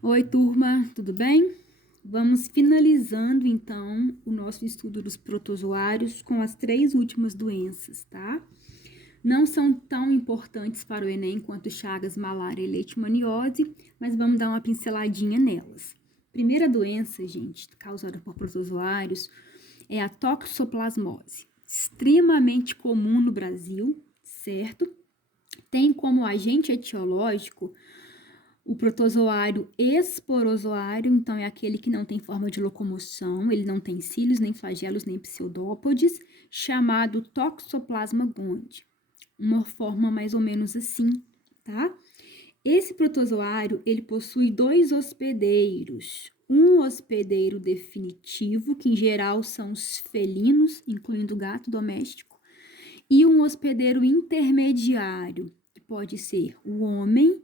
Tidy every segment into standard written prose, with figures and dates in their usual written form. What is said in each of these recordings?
Oi, turma, tudo bem? Vamos finalizando, então, o nosso estudo dos protozoários com as 3 últimas doenças, tá? Não são tão importantes para o Enem quanto Chagas, malária e leishmaniose, mas vamos dar uma pinceladinha nelas. Primeira doença, gente, causada por protozoários, é a toxoplasmose. Extremamente comum no Brasil, certo? Tem como agente etiológico o protozoário esporozoário, então é aquele que não tem forma de locomoção, ele não tem cílios, nem flagelos, nem pseudópodes, chamado Toxoplasma gondii. Uma forma mais ou menos assim, tá? Esse protozoário, ele possui 2 hospedeiros. Um hospedeiro definitivo, que em geral são os felinos, incluindo o gato doméstico, e um hospedeiro intermediário, que pode ser o homem,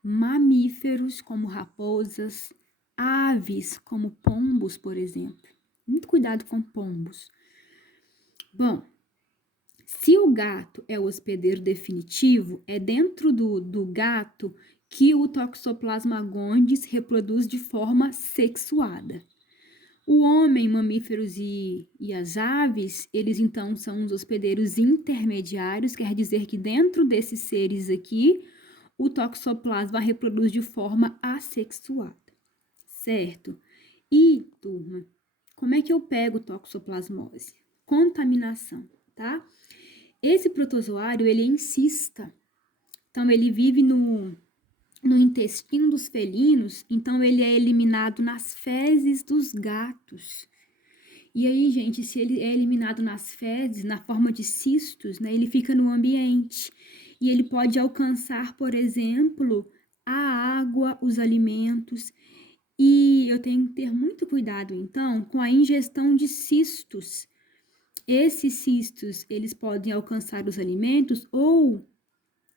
mamíferos como raposas, aves como pombos, por exemplo. Muito cuidado com pombos. Bom, se o gato é o hospedeiro definitivo, é dentro do gato que o Toxoplasma gondii se reproduz de forma sexuada. O homem, mamíferos e as aves, eles então são os hospedeiros intermediários, quer dizer que dentro desses seres aqui, o toxoplasma reproduz de forma assexuada, certo? E, turma, como é que eu pego toxoplasmose? Contaminação, tá? Esse protozoário, ele é encista, então ele vive no intestino dos felinos, então ele é eliminado nas fezes dos gatos. E aí, gente, se ele é eliminado nas fezes, na forma de cistos, né, ele fica no ambiente. E ele pode alcançar, por exemplo, a água, os alimentos. E eu tenho que ter muito cuidado, então, com a ingestão de cistos. Esses cistos, eles podem alcançar os alimentos ou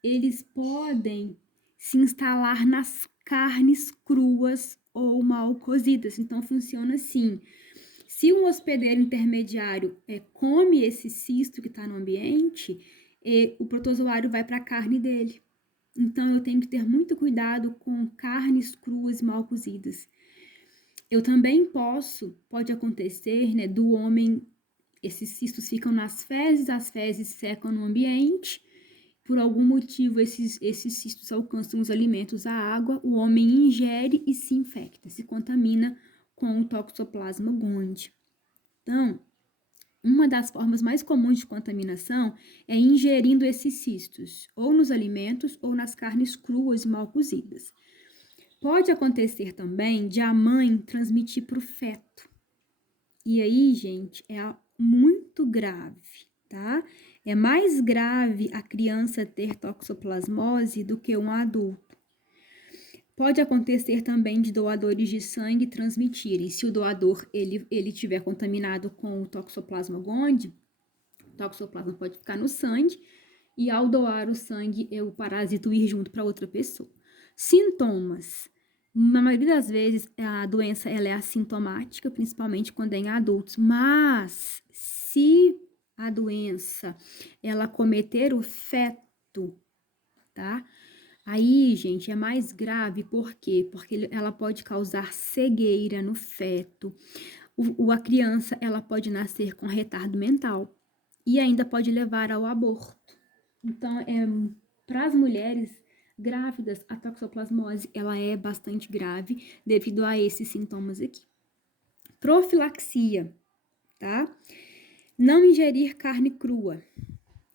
eles podem se instalar nas carnes cruas ou mal cozidas. Então, funciona assim. Se um hospedeiro intermediário come esse cisto que está no ambiente, o protozoário vai para a carne dele. Então, eu tenho que ter muito cuidado com carnes cruas mal cozidas. Eu também pode acontecer, né, do homem, esses cistos ficam nas fezes, as fezes secam no ambiente, por algum motivo esses cistos alcançam os alimentos, a água, o homem ingere e se infecta, se contamina com o Toxoplasma gondii. Então, uma das formas mais comuns de contaminação é ingerindo esses cistos, ou nos alimentos ou nas carnes cruas e mal cozidas. Pode acontecer também de a mãe transmitir para o feto. E aí, gente, é muito grave, tá? É mais grave a criança ter toxoplasmose do que um adulto. Pode acontecer também de doadores de sangue transmitirem. Se o doador ele tiver contaminado com o Toxoplasma gondii, o toxoplasma pode ficar no sangue e ao doar o sangue, o parasito ir junto para outra pessoa. Sintomas. Na maioria das vezes, a doença ela é assintomática, principalmente quando é em adultos, mas se a doença ela cometer o feto, tá? Aí, gente, é mais grave, por quê? Porque ela pode causar cegueira no feto. A criança, ela pode nascer com retardo mental e ainda pode levar ao aborto. Então, para as mulheres grávidas, a toxoplasmose, ela é bastante grave devido a esses sintomas aqui. Profilaxia, tá? Não ingerir carne crua,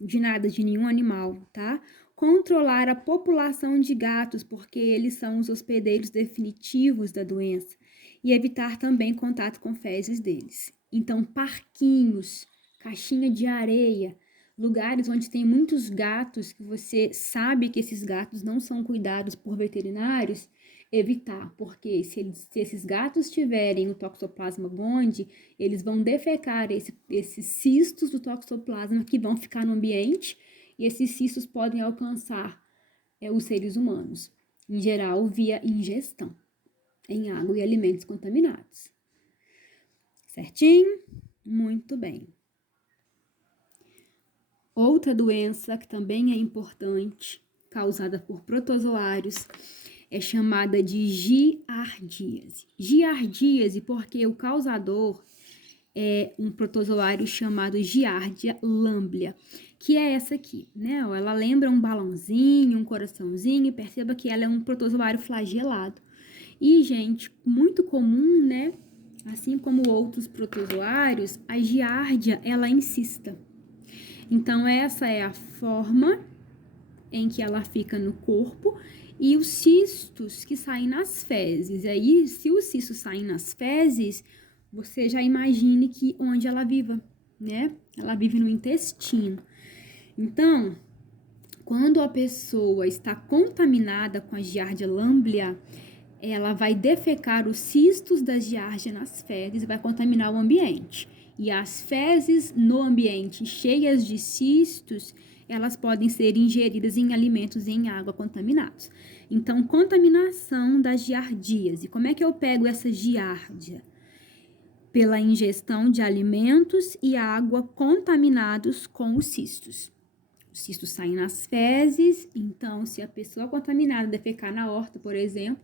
de nada, de nenhum animal, tá? Controlar a população de gatos, porque eles são os hospedeiros definitivos da doença, e evitar também contato com fezes deles. Então, parquinhos, caixinha de areia, lugares onde tem muitos gatos, que você sabe que esses gatos não são cuidados por veterinários, evitar, porque se esses gatos tiverem o Toxoplasma gondii, eles vão defecar esses cistos do toxoplasma que vão ficar no ambiente e esses cistos podem alcançar os seres humanos, em geral via ingestão em água e alimentos contaminados. Certinho? Muito bem. Outra doença que também é importante, causada por protozoários, é chamada de giardíase. Giardíase porque o causador é um protozoário chamado Giardia lamblia, que é essa aqui, né? Ela lembra um balãozinho, um coraçãozinho, perceba que ela é um protozoário flagelado. E, gente, muito comum, né? Assim como outros protozoários, a giardia, ela insista. Então, essa é a forma em que ela fica no corpo e os cistos que saem nas fezes. Aí, se os cistos saem nas fezes, você já imagine que onde ela viva, né? Ela vive no intestino. Então, quando a pessoa está contaminada com a Giardia lamblia, ela vai defecar os cistos da giardia nas fezes e vai contaminar o ambiente. E as fezes no ambiente cheias de cistos, elas podem ser ingeridas em alimentos e em água contaminados. Então, contaminação da giardíase. Como é que eu pego essa giardia? Pela ingestão de alimentos e água contaminados com os cistos. Os cistos saem nas fezes, então se a pessoa contaminada defecar na horta, por exemplo,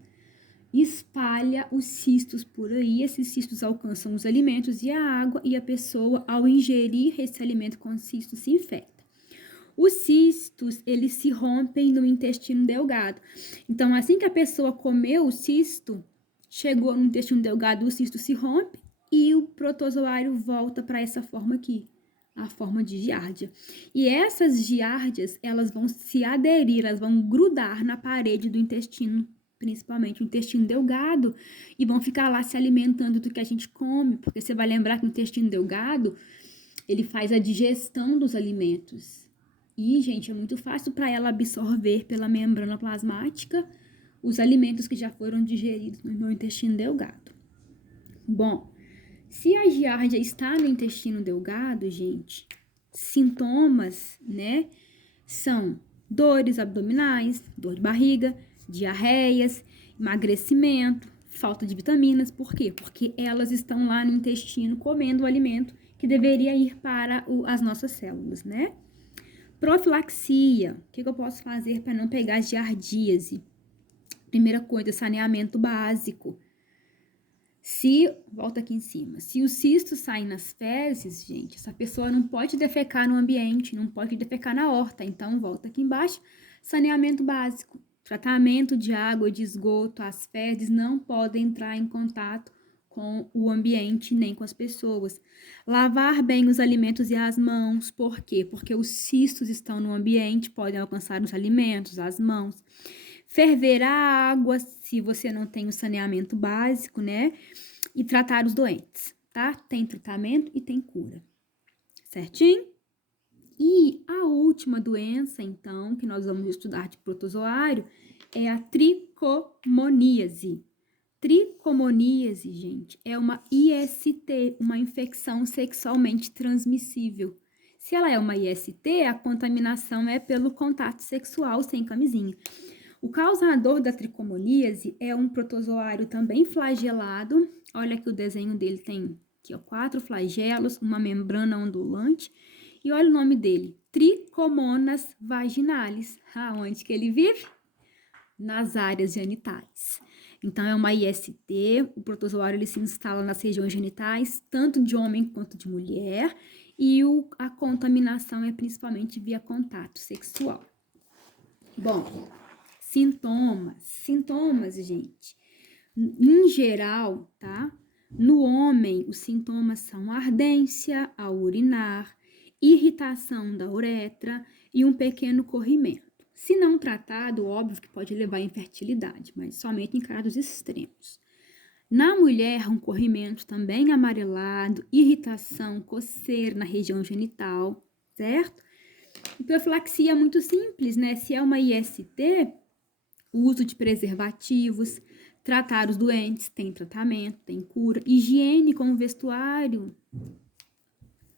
espalha os cistos por aí, esses cistos alcançam os alimentos e a água, e a pessoa, ao ingerir esse alimento com cistos, se infecta. Os cistos, eles se rompem no intestino delgado. Então, assim que a pessoa comeu o cisto, chegou no intestino delgado, o cisto se rompe e o protozoário volta para essa forma aqui, a forma de giardia. E essas giardias, elas vão se aderir, elas vão grudar na parede do intestino, principalmente o intestino delgado, e vão ficar lá se alimentando do que a gente come, porque você vai lembrar que o intestino delgado, ele faz a digestão dos alimentos. E, gente, é muito fácil para ela absorver pela membrana plasmática os alimentos que já foram digeridos no intestino delgado. Bom, se a giardia está no intestino delgado, gente, sintomas, né, são dores abdominais, dor de barriga, diarreias, emagrecimento, falta de vitaminas. Por quê? Porque elas estão lá no intestino comendo o alimento que deveria ir para as nossas células, né? Profilaxia. O que eu posso fazer para não pegar giardíase? Primeira coisa, saneamento básico. Volta aqui em cima, se os cistos saem nas fezes, gente, essa pessoa não pode defecar no ambiente, não pode defecar na horta. Então, volta aqui embaixo, saneamento básico. Tratamento de água e de esgoto, as fezes não podem entrar em contato com o ambiente nem com as pessoas. Lavar bem os alimentos e as mãos, por quê? Porque os cistos estão no ambiente, podem alcançar os alimentos, as mãos. Ferver a água, se você não tem o saneamento básico, né? E tratar os doentes, tá? Tem tratamento e tem cura, certinho? E a última doença, então, que nós vamos estudar de protozoário é a tricomoníase. Tricomoníase, gente, é uma IST, uma infecção sexualmente transmissível. Se ela é uma IST, a contaminação é pelo contato sexual sem camisinha. O causador da tricomoníase é um protozoário também flagelado. Olha que o desenho dele tem aqui, ó, 4 flagelos, uma membrana ondulante. E olha o nome dele, Trichomonas vaginalis. Aonde que ele vive? Nas áreas genitais. Então, é uma IST, o protozoário ele se instala nas regiões genitais, tanto de homem quanto de mulher, e a contaminação é principalmente via contato sexual. Bom, sintomas, gente, em geral, tá? No homem, os sintomas são ardência ao urinar, irritação da uretra e um pequeno corrimento. Se não tratado, óbvio que pode levar à infertilidade, mas somente em casos extremos. Na mulher, um corrimento também amarelado, irritação, coceira na região genital, certo? E profilaxia é muito simples, né? Se é uma IST, o uso de preservativos, tratar os doentes, tem tratamento, tem cura, higiene com o vestuário,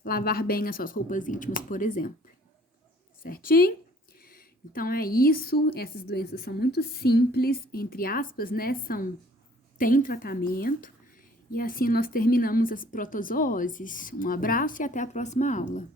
lavar bem as suas roupas íntimas, por exemplo. Certinho? Então, é isso. Essas doenças são muito simples, entre aspas, né? Tem tratamento. E assim nós terminamos as protozooses. Um abraço e até a próxima aula.